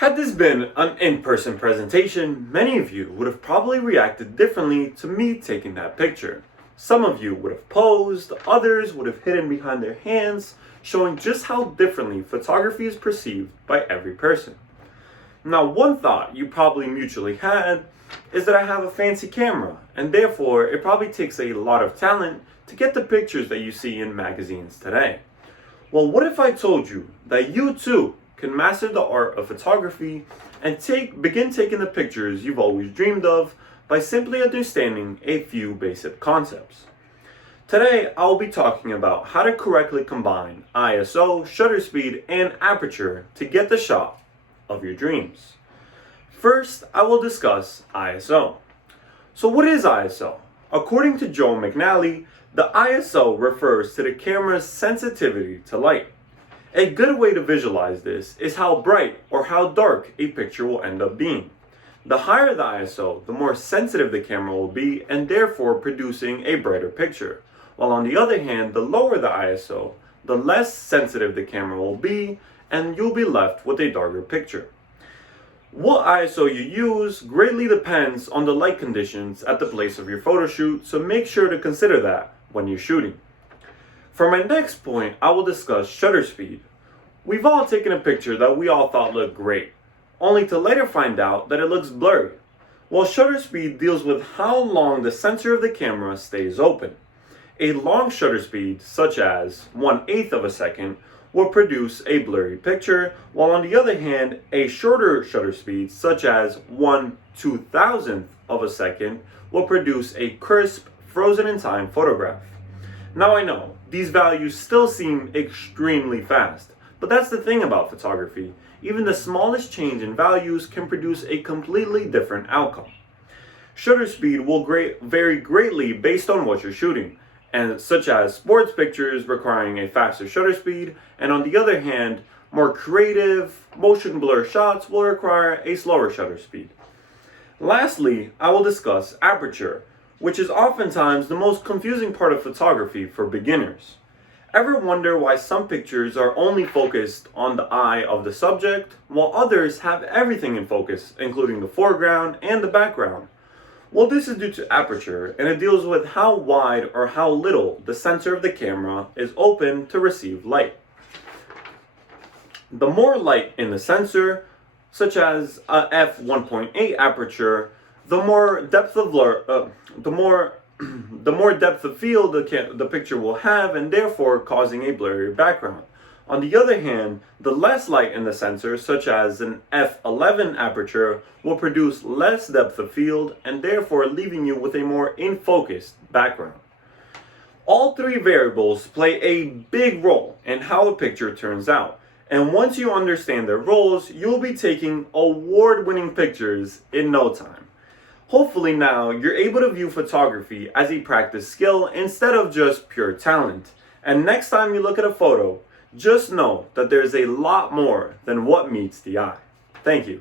Had this been an in-person presentation, many of you would have probably reacted differently to me taking that picture. Some of you would have posed, others would have hidden behind their hands, showing just how differently photography is perceived by every person. Now, one thought you probably mutually had is that I have a fancy camera, and therefore it probably takes a lot of talent to get the pictures that you see in magazines today. Well, what if I told you that you too can master the art of photography and begin taking the pictures you've always dreamed of by simply understanding a few basic concepts? Today, I'll be talking about how to correctly combine ISO, shutter speed, and aperture to get the shot of your dreams. First, I will discuss ISO. So what is ISO? According to Joe McNally, the ISO refers to the camera's sensitivity to light. A good way to visualize this is how bright or how dark a picture will end up being. The higher the ISO, the more sensitive the camera will be and therefore producing a brighter picture. While on the other hand, the lower the ISO, the less sensitive the camera will be and you'll be left with a darker picture. What ISO you use greatly depends on the light conditions at the place of your photo shoot, so make sure to consider that when you're shooting. For my next point, I will discuss shutter speed. We've all taken a picture that we all thought looked great, only to later find out that it looks blurry. Well, shutter speed deals with how long the sensor of the camera stays open. A long shutter speed, such as 1/8 of a second, will produce a blurry picture, while on the other hand, a shorter shutter speed, such as 1/2000th of a second, will produce a crisp, frozen in time photograph. Now I know, these values still seem extremely fast, but that's the thing about photography. Even the smallest change in values can produce a completely different outcome. Shutter speed will vary greatly based on what you're shooting, and such as sports pictures requiring a faster shutter speed, and on the other hand, more creative, motion blur shots will require a slower shutter speed. Lastly, I will discuss aperture, which is oftentimes the most confusing part of photography for beginners. Ever wonder why some pictures are only focused on the eye of the subject, while others have everything in focus, including the foreground and the background? Well, this is due to aperture, and it deals with how wide or how little the sensor of the camera is open to receive light. The more light in the sensor, such as a f1.8 aperture, the more depth of depth of field the picture will have, and therefore causing a blurry background. On the other hand, the less light in the sensor, such as an f11 aperture, will produce less depth of field and therefore leaving you with a more in-focus background. All three variables play a big role in how a picture turns out, and once you understand their roles, you'll be taking award-winning pictures in no time. Hopefully now you're able to view photography as a practice skill instead of just pure talent. And next time you look at a photo, just know that there's a lot more than what meets the eye. Thank you.